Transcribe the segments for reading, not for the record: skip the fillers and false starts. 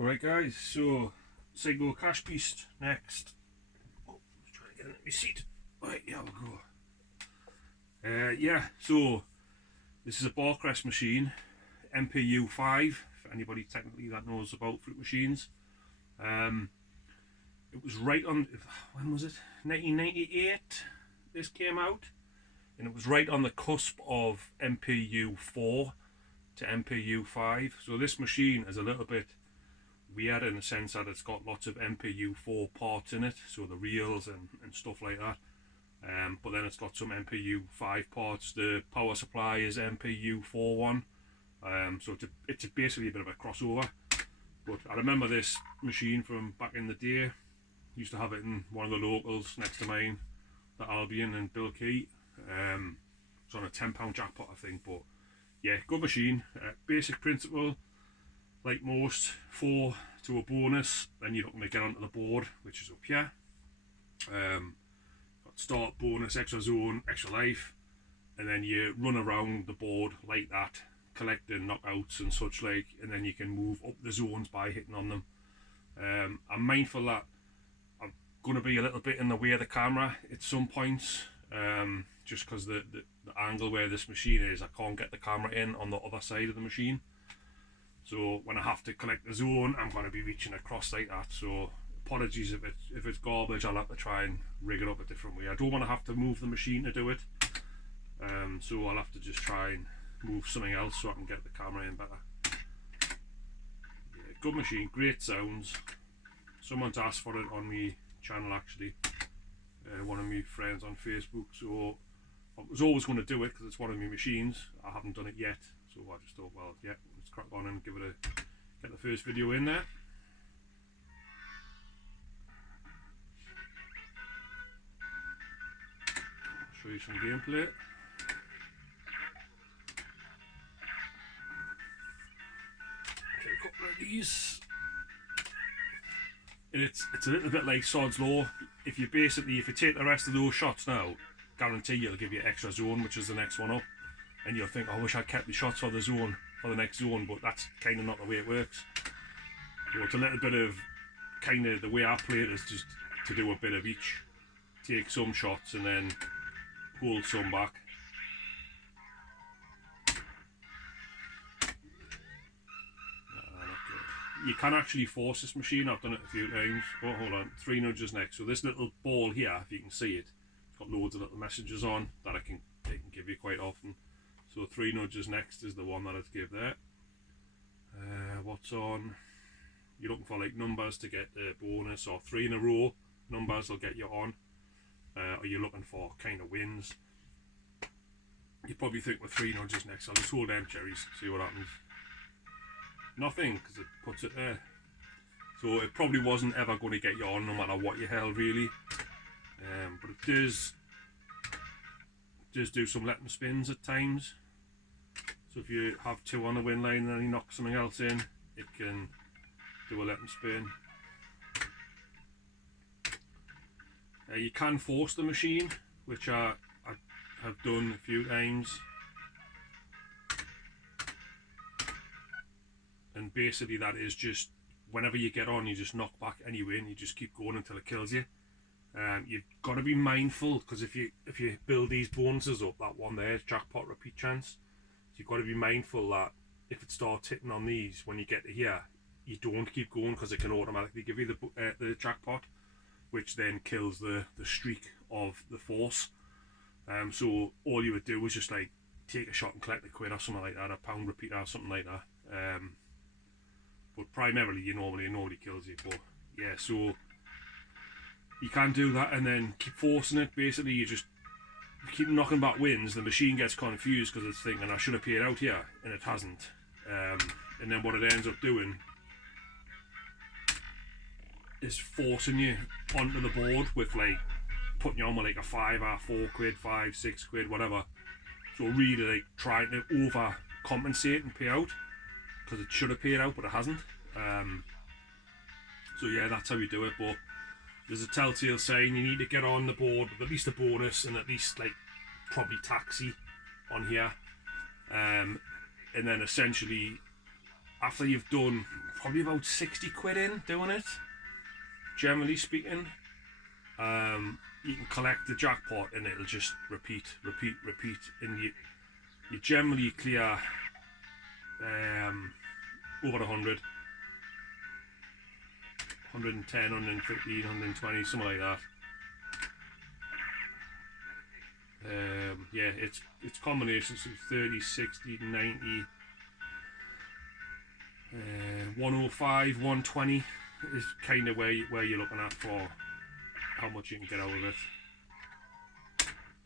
Alright guys, so Sego Cash Beast next. Oh, let's try to get into my seat. Right, yeah, we'll go. Yeah, so this is a Barcrest machine, MPU 5, for anybody technically that knows about fruit machines. It was right on, when was it? 1998 this came out, and it was right on the cusp of MPU 4 to MPU 5. So this machine is a little bit weird in the sense that it's got lots of MPU 4 parts in it, so the reels and stuff like that. But then it's got some MPU 5 parts. The power supply is MPU 4.1, so it's basically a bit of a crossover. But I remember this machine from back in the day. Used to have it in one of the locals next to mine, the Albion and Bill Key. It's on a £10 jackpot, I think. But yeah, good machine. Basic principle, like most, 4 to a bonus, then you're looking to get onto the board, which is up here. Got start, bonus, extra zone, extra life, and then you run around the board like that, collecting knockouts and such like, and then you can move up the zones by hitting on them. I'm mindful that I'm going to be a little bit in the way of the camera at some points, just because the angle where this machine is, I can't get the camera in on the other side of the machine. So when I have to collect the zone, I'm going to be reaching across like that. So apologies if it's garbage. I'll have to try and rig it up a different way. I don't want to have to move the machine to do it. So I'll have to just try and move something else so I can get the camera in better. Yeah, good machine, great sounds. Someone's asked for it on my channel actually. One of my friends on Facebook. So I was always going to do it because it's one of my machines. I haven't done it yet. So I just thought, well, yeah, let's crack on and get the first video in there. I'll show you some gameplay. Okay, a couple of these. And it's a little bit like Sod's Law. If you take the rest of those shots now, guarantee you'll give you extra zone, which is the next one up. And you'll think, oh, I wish I'd kept the shots for the zone, for the next zone, but that's kind of not the way it works. So it's a little bit of, kind of, the way I play it is just to do a bit of each. Take some shots and then hold some back. You can actually force this machine. I've done it a few times. Oh, hold on, 3 nudges next. So this little ball here, if you can see it, it's got loads of little messages on that it can give you quite often. So 3 nudges next is the one that I'd give there. What's on? You're looking for like numbers to get the bonus, or 3 in a row numbers will get you on. Or you're looking for kind of wins. You probably think with 3 nudges next, I'll just hold them cherries, see what happens. Nothing, because it puts it there. So it probably wasn't ever going to get you on no matter what you held really. But it does do some letting spins at times. So if you have 2 on the win line and then you knock something else in, it can do a letting spin. You can force the machine, which I have done a few times. And basically that is just, whenever you get on, you just knock back anyway and you just keep going until it kills you. You've got to be mindful, because if you build these bonuses up, that one there is jackpot repeat chance. So you've got to be mindful that if it starts hitting on these when you get to here, you don't keep going, because it can automatically give you the jackpot, which then kills the streak of the force. So all you would do is just like take a shot and collect a quid or something like that, a pound repeat or something like that. But primarily nobody kills you. But yeah, so you can do that and then keep forcing it. Basically you just keep knocking back wins. The machine gets confused because it's thinking I should have paid out here, and it hasn't. And then what it ends up doing is forcing you onto the board with like putting you on with like a 5 or 4 quid, 5, 6 quid, whatever. So really like trying to overcompensate and pay out, because it should have paid out but it hasn't. So yeah, that's how we do it. But there's a telltale sign, you need to get on the board with at least a bonus and at least like probably taxi on here. And then essentially after you've done probably about 60 quid in doing it, generally speaking. You can collect the jackpot and it'll just repeat, and you generally clear over 100, 110, 115, 120, something like that. Yeah, it's combinations of 30, 60, 90, 105, 120 is kind of where you're looking at for how much you can get out of it.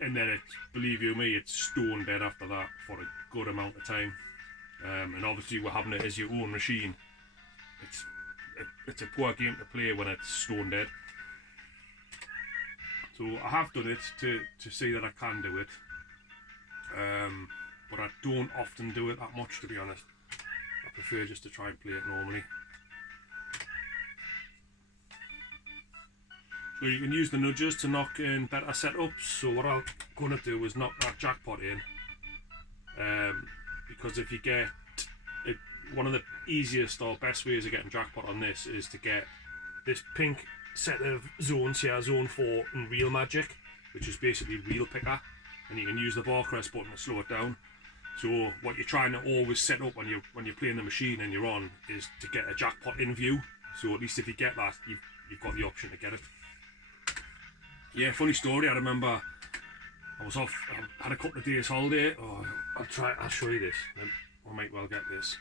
And then it's, believe you me, it's stone dead after that for a good amount of time. And obviously we're having it as your own machine. It's a poor game to play when it's stone dead. So I have done it to see that I can do it, but I don't often do it that much, to be honest. I prefer just to try and play it normally. So you can use the nudges to knock in better setups. So what I'm going to do is knock that jackpot in, because if you get it, one of the easiest or best ways of getting jackpot on this is to get this pink set of zones here, zone 4 and real magic, which is basically real picker, and you can use the Barcrest button to slow it down. So what you're trying to always set up when you're playing the machine and you're on is to get a jackpot in view. So at least if you get that, you've got the option to get it. Yeah, funny story. I remember I was off. I had a couple of days holiday. Oh, I'll show you this. I might well get this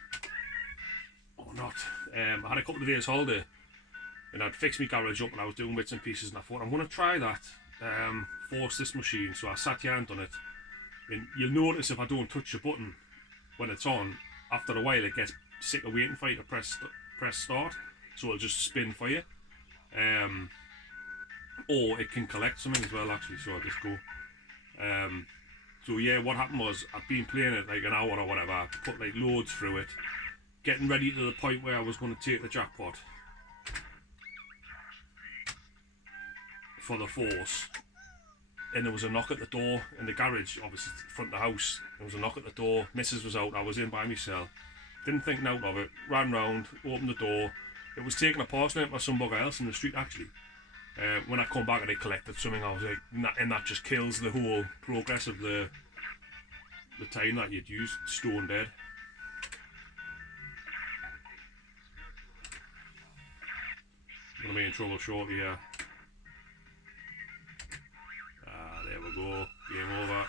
or not. I had a couple of days holiday, and I'd fixed my garage up and I was doing bits and pieces, and I thought I'm going to try that, force this machine. So I sat here and done it, and you'll notice if I don't touch the button when it's on, after a while it gets sick of waiting for you to press start, so it'll just spin for you, or it can collect something as well actually, so I'll just go. So yeah, what happened was I'd been playing it like an hour or whatever, put like loads through it, getting ready to the point where I was going to take the jackpot for the force, and there was a knock at the door in the garage, obviously front of the house. There was a knock at the door, missus was out, I was in by myself, didn't think note of it, ran round, opened the door, it was taken apart by some bugger else in the street actually. When I come back and they collected something, I was like, and that just kills the whole progress of the time that you'd used, stone dead. I'm going to be in trouble shortly here. There we go, game over.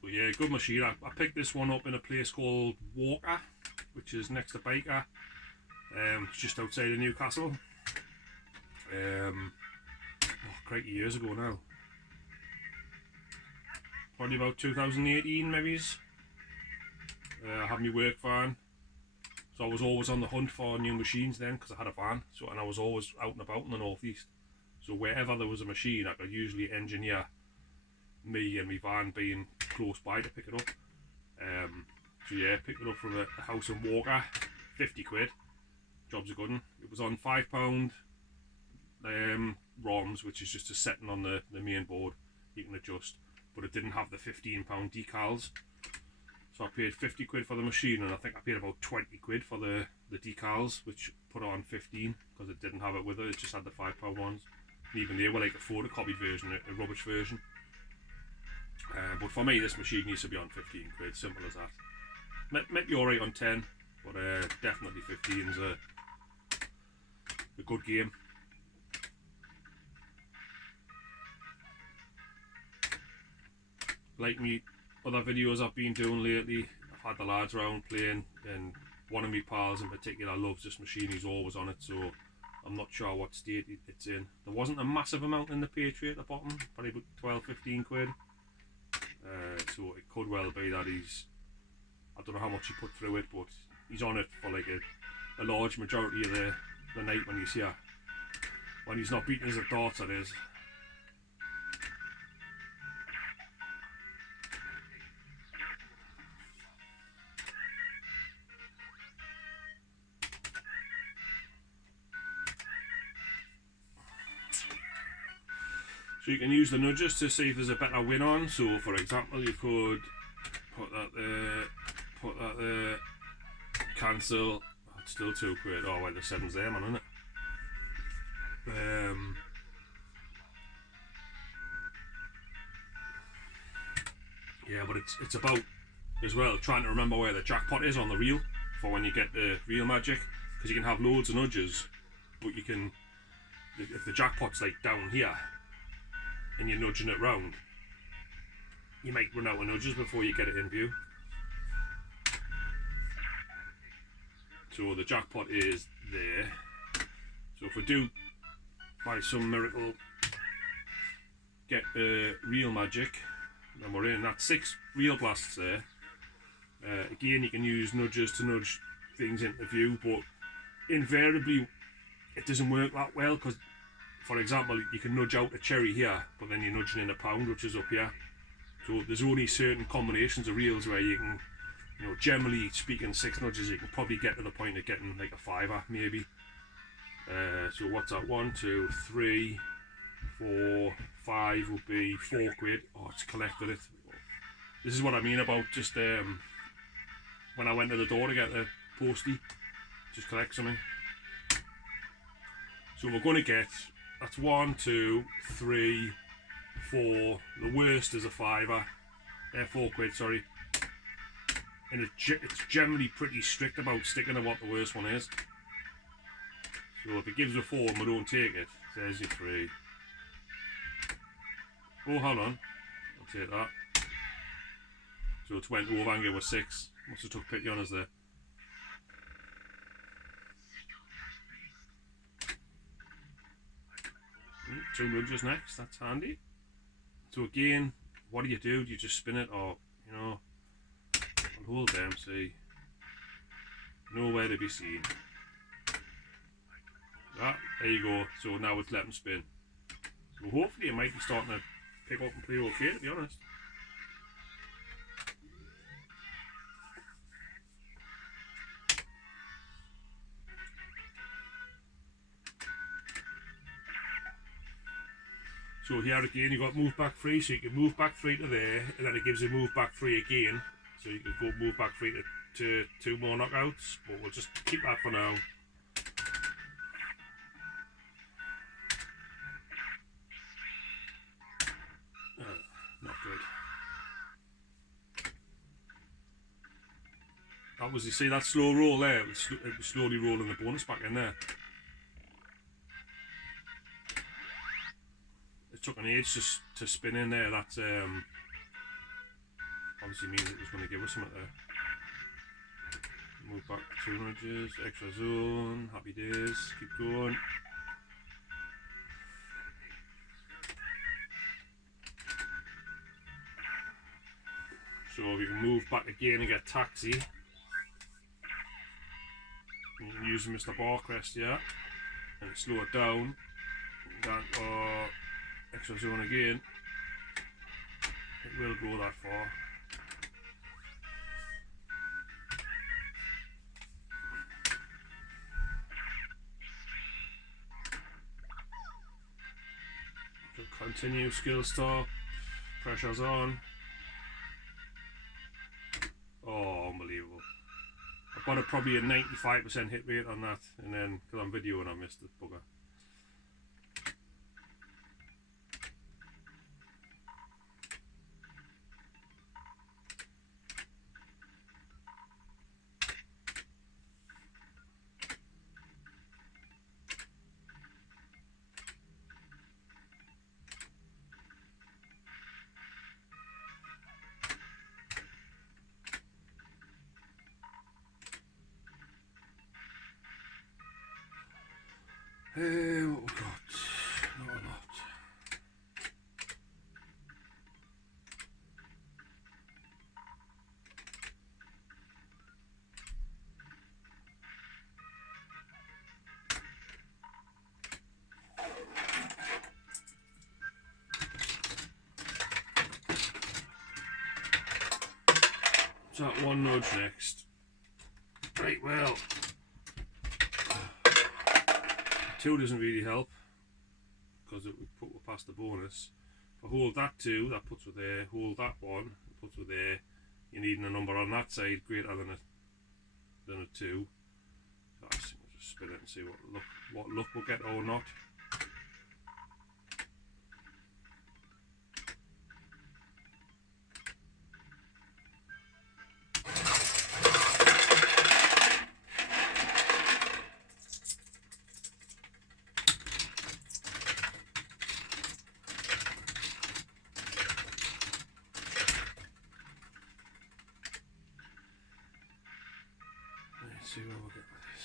But yeah, good machine. I picked this one up in a place called Walker, which is next to Baker. It's just outside of Newcastle. Crikey, years ago now. Probably about 2018 maybe. I had my work van, so I was always on the hunt for new machines then, because I had a van. So, and I was always out and about in the northeast. So wherever there was a machine, I could usually engineer me and my van being close by to pick it up. So yeah, picked it up from a house in Walker, 50 quid. Job's a good one. It was on £5 ROMs, which is just a setting on the main board you can adjust, but it didn't have the £15 decals. So I paid 50 quid for the machine, and I think I paid about 20 quid for the decals, which put on 15 because it didn't have it with it, it just had the £5 ones. And even they were like a photocopied version, a rubbish version. But for me, this machine needs to be on 15 quid, simple as that. Might be alright on 10, but definitely 15 is a good game. Like me other videos I've been doing lately, I've had the lads around playing, and one of my pals in particular loves this machine, he's always on it, so I'm not sure what state it's in. There wasn't a massive amount in the Patriot at the bottom, probably about 12-15 quid. So it could well be that I don't know how much he put through it, but he's on it for like a large majority of the night when he's here. When he's not beating us at darts, that is. So you can use the nudges to see if there's a better win on. So for example, you could put that there, cancel. Oh, it's still £2. Oh well, the 7's there, man, isn't it? Yeah, but it's about as well trying to remember where the jackpot is on the reel for when you get the real magic, because you can have loads of nudges, but you can, if the jackpot's like down here and you're nudging it round, you might run out of nudges before you get it in view. So the jackpot is there. So if we do by some miracle get real magic, then we're in. That's 6 real blasts there. Again, you can use nudges to nudge things into view, but invariably it doesn't work that well, because for example you can nudge out a cherry here, but then you're nudging in a pound, which is up here. So there's only certain combinations of reels where you can, you know, generally speaking, 6 nudges you can probably get to the point of getting like a £5 maybe. So what's that? 1, 2, 3, 4, 5 would be £4. Oh, it's collected it. This is what I mean about just when I went to the door to get the postie, just collect something. So we're going to get, that's 1, 2, 3, 4. The worst is a £5. £4, sorry. And it's generally pretty strict about sticking to what the worst one is. So if it gives a 4 and we don't take it, there's your 3. Oh, hold on, I'll take that. So it went over and gave us 6. Must have took pity on us there. Two nudges next, that's handy. So again, what do? Do you just spin it, or, you know, I'll hold them, see. Nowhere to be seen. Ah, there you go. So now it's let them spin. So hopefully it might be starting to pick up and play okay, to be honest. So here again you've got move back 3, so you can move back 3 to there, and then it gives you move back 3 again. So you can go move back 3 to 2 more knockouts, but we'll just keep that for now. Not good. That was, you see that slow roll there, it was slowly rolling the bonus back in there. It took an age to spin in there. That obviously means it was going to give us something there. Move back 2 nudges, extra zone, happy days, keep going. So we can move back again and get taxi. You can use Mr. Barcrest here and slow it down. Down extra zone again. It will go that far. So continue, skill stop, pressure's on. Oh, unbelievable. I've got probably a 95% hit rate on that, and then because I'm videoing I missed the bugger. What we got? Not a lot. So that 1 nudge next. Right, well. 2 doesn't really help because it would put past the bonus. I hold that 2, that puts with there. Hold that 1, puts with there. You're needing a number on that side greater than a 2. So I just spin it and see what luck we'll get or not. Let's see what we'll get with this.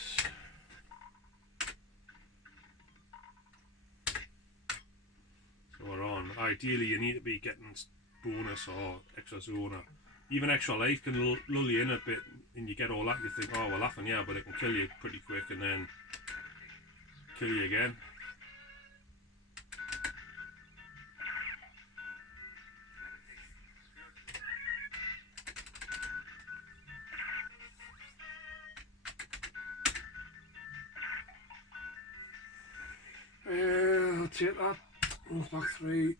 So we're on. Ideally you need to be getting bonus or extra zone or even extra life can lull you in a bit, and you get all that, you think, oh, we're laughing, yeah, but it can kill you pretty quick and then kill you again. I'll take that. Move back 3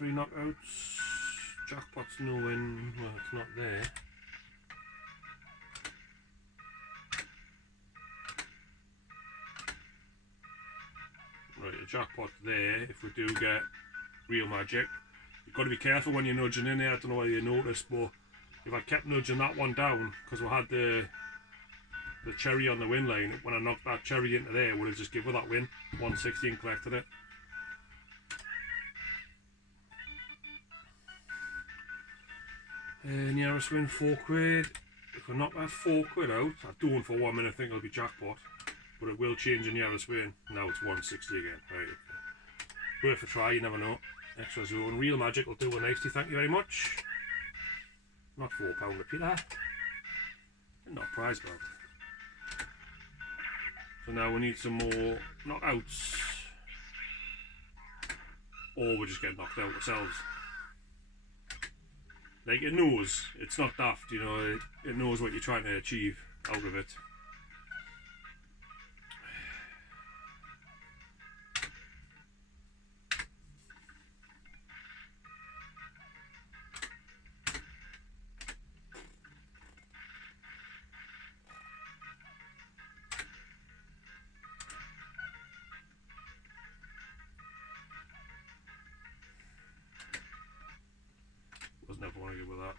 knockouts. Jackpot's no win. Well, it's not there. Right, a jackpot there. If we do get real magic, you've got to be careful when you're nudging in there. I don't know whether you noticed, but if I kept nudging that one down, because we had the cherry on the win line, when I knocked that cherry into there, would have just given that win 160 and collected it. Nearest win £4. If we knock that £4 out, I don't for 1 minute think it'll be jackpot, but it will change the nearest win. Now it's 160 again. Right, okay. Worth a try, you never know. Extra zone. Real magic will do a nicely, thank you very much. Not £4 repeater. And not prize belt. So now we need some more knockouts. Or we just get knocked out ourselves. Like, it knows, it's not daft, you know, it knows what you're trying to achieve out of it. Was never want to go with that.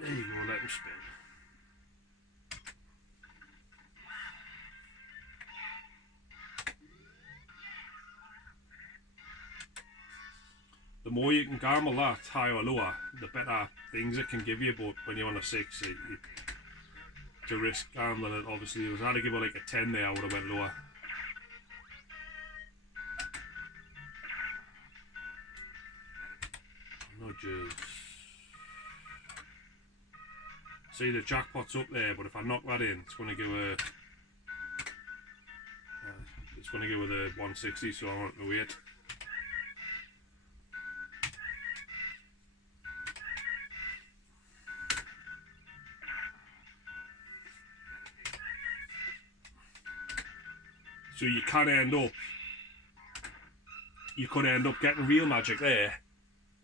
There you go, let him spin. The more you can gamble that, higher or lower, the better things it can give you, but when you're on a 6, to risk gambling it, obviously, if I had to give it like a 10 there, I would have went lower. Nudges. See, the jackpot's up there, but if I knock that in, it's going to give a... it's going to give with a 160, so I want to wait. So you can end up, you could end up getting real magic there,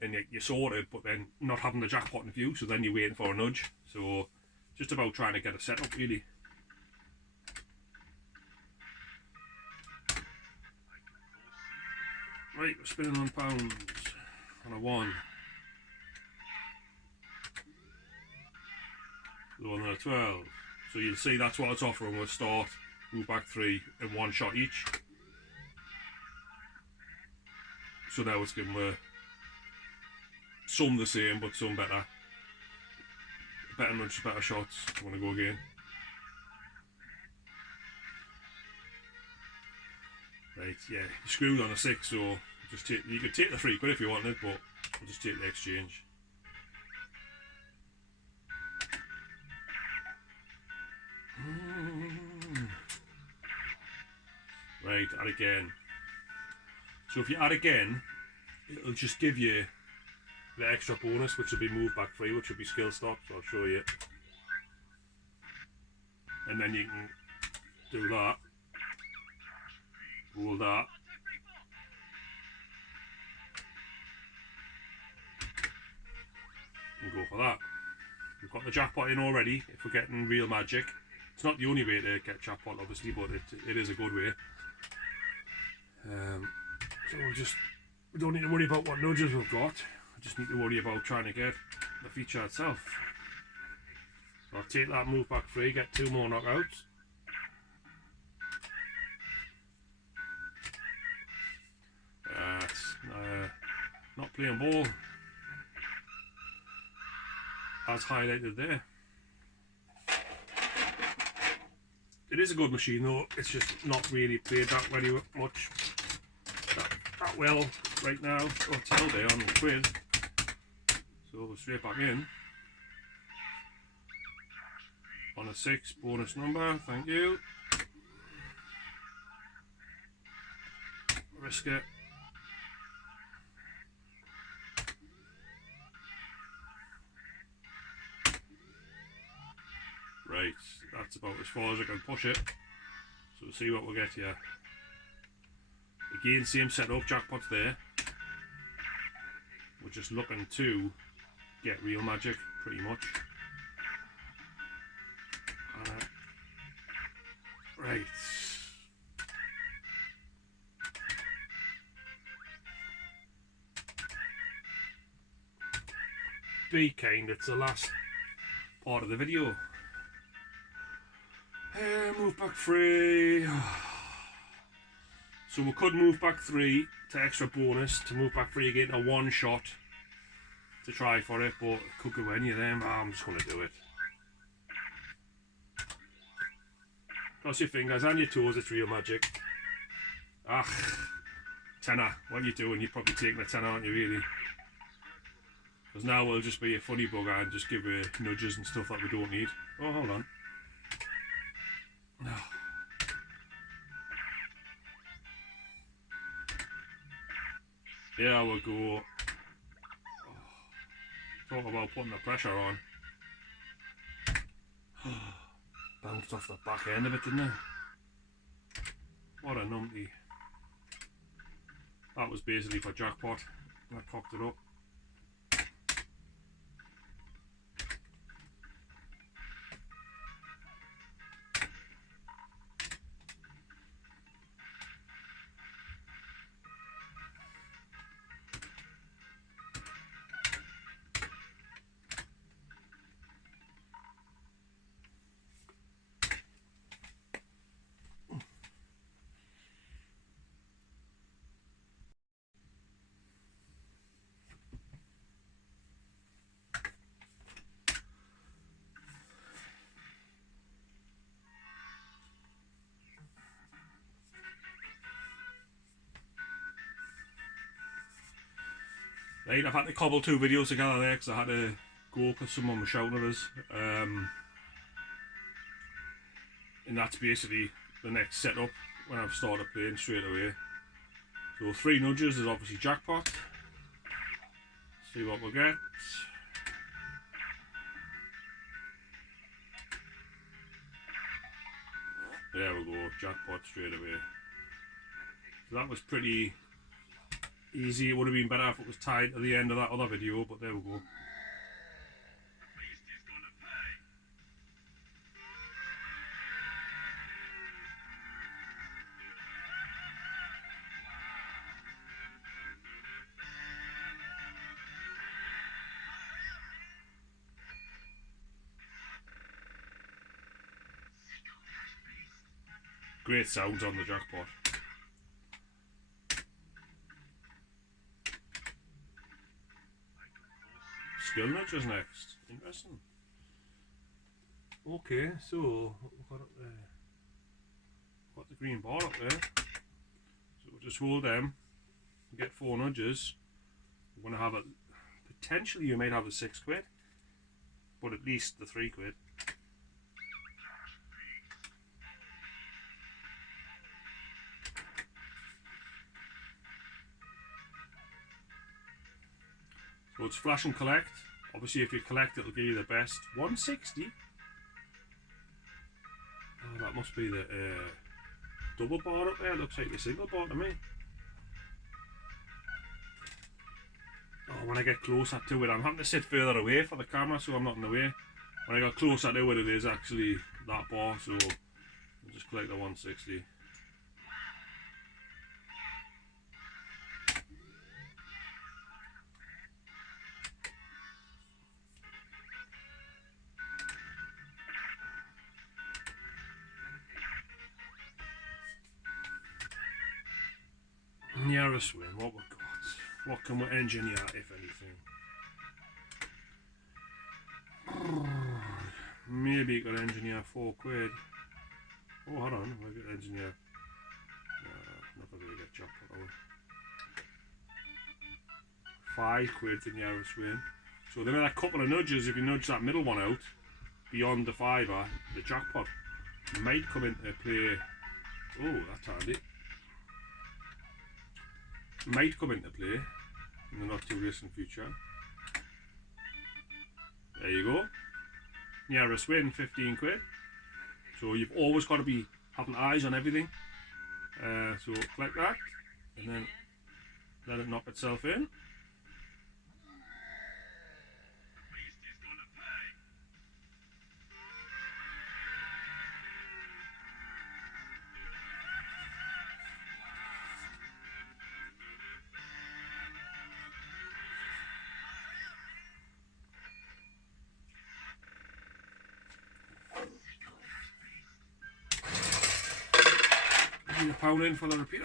and you're sorted, but then not having the jackpot in view, so then you're waiting for a nudge. So just about trying to get a setup, really. Right, we're spinning on pounds on a 1. Lower than a 12. So you'll see that's what it's offering. We'll start, move back 3 in 1 shot each. So now it's giving some the same, but some better. Better nudges, better shots. I want to go again. Right, yeah, you screwed on a 6, so just take. You could take the £3 if you wanted, but I'll just take the exchange. Right, add again. So if you add again, it'll just give you the extra bonus, which will be move back 3, which will be skill stops. I'll show you. And then you can do that, roll that, and go for that. We've got the jackpot in already if we're getting real magic. It's not the only way to get jackpot obviously, but it is a good way. So we don't need to worry about what nudges we've got. We just need to worry about trying to get the feature itself. So I'll take that move back 3, get 2 more knockouts. Not playing ball as highlighted there. It is a good machine though, it's just not really played that very much that well right now. Oh, it's held there on the quid, so straight back in on a 6 bonus number. Thank you. Risk it. Right, that's about as far as I can push it. So we'll see what we get here. Again, same setup, jackpots there. We're just looking to get real magic, pretty much. Right. Be kind, it's the last part of the video. Move back 3. So we could move back 3 to extra bonus to move back 3 again, a 1 shot to try for it, but it could go any of them. I'm just going to do it. Cross your fingers and your toes, it's real magic. Tenner, what are you doing? You're probably taking a tenner, aren't you, really? Because now we'll just be a funny bugger and just give her nudges and stuff that we don't need. Oh, hold on. There we go. Talk about putting the pressure on. Bounced off the back end of it, didn't it? What a numpty. That was basically for jackpot. I cocked it up. Right, I've had to cobble 2 videos together there because I had to go because someone was shouting at us. And that's basically the next setup when I've started playing straight away. So 3 nudges is obviously jackpot. See what we get. There we go, jackpot straight away. So that was pretty easy. It would have been better if it was tied at the end of that other video, but there we go. Great sounds on the jackpot. Skill nudges next. Interesting. Okay, so we've got up there. Got the green bar up there. So we'll just hold them. Get 4 nudges. We're gonna have a potentially you might have a 6 quid, but at least the 3 quid. So So it's flash and collect. Obviously if you collect it'll give you the best. 160? Oh, that must be the double bar up there. It looks like the single bar to me. Oh, when I get closer to it, I'm having to sit further away for the camera so I'm not in the way. When I got closer to it, it is actually that bar, so I'll just collect the 160. Nearest win, what we got? What can we engineer, if anything? Maybe you could engineer 4 quid. Oh, hold on, I could engineer. Not going to get jackpot on. 5 quid the nearest win. So then a couple of nudges, if you nudge that middle one out, beyond the fiver, the jackpot might come into play. Oh, that's handy. Might come into play in the not too distant future. There you go. Nearest win, 15 quid. So you've always got to be having eyes on everything. So collect that and then let it knock itself in. £1 in for the repeater.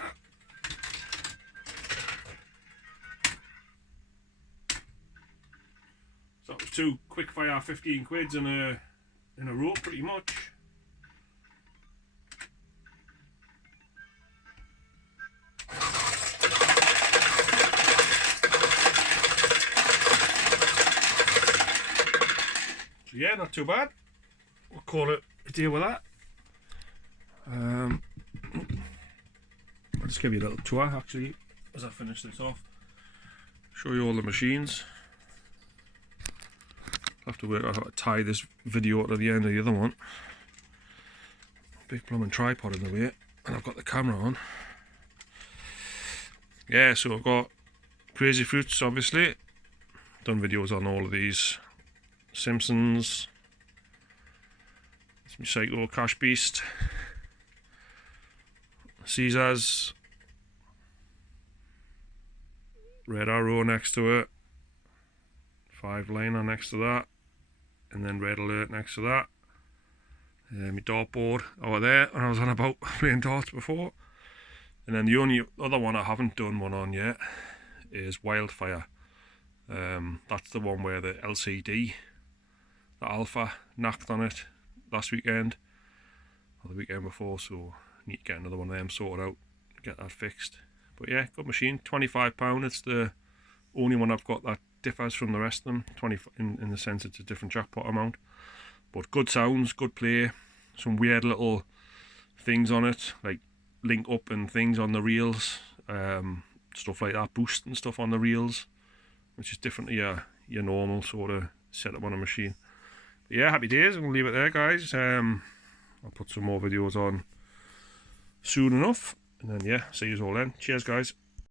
So that was 2 quick fire 15 quids in a row pretty much. So yeah, not too bad. We'll call it a deal with that. I'll just give you a little tour actually as I finish this off. Show you all the machines. I'll have to work out how to tie this video to the end of the other one. Big blooming tripod in the way, and I've got the camera on. Yeah, so I've got Crazy Fruits, obviously. Done videos on all of these. Simpsons. It's my Psycho Cash Beast. Caesars, Red Arrow next to it, 5 liner next to that, and then Red Alert next to that. My dartboard over there, and I was on about playing darts before. And then the only other one I haven't done one on yet is Wildfire. That's the one where the LCD, the Alpha, knocked on it last weekend, or the weekend before, so need to get another one of them sorted out, get that fixed. But yeah, good machine, £25. It's the only one I've got that differs from the rest of them, 20 in the sense it's a different jackpot amount. But good sounds, good play, some weird little things on it, like link up and things on the reels, stuff like that, boost and stuff on the reels, which is different to your normal sort of setup on a machine. But yeah, happy days. I'm going to leave it there, guys. I'll put some more videos on soon enough, and then yeah, see you all then. Cheers, guys.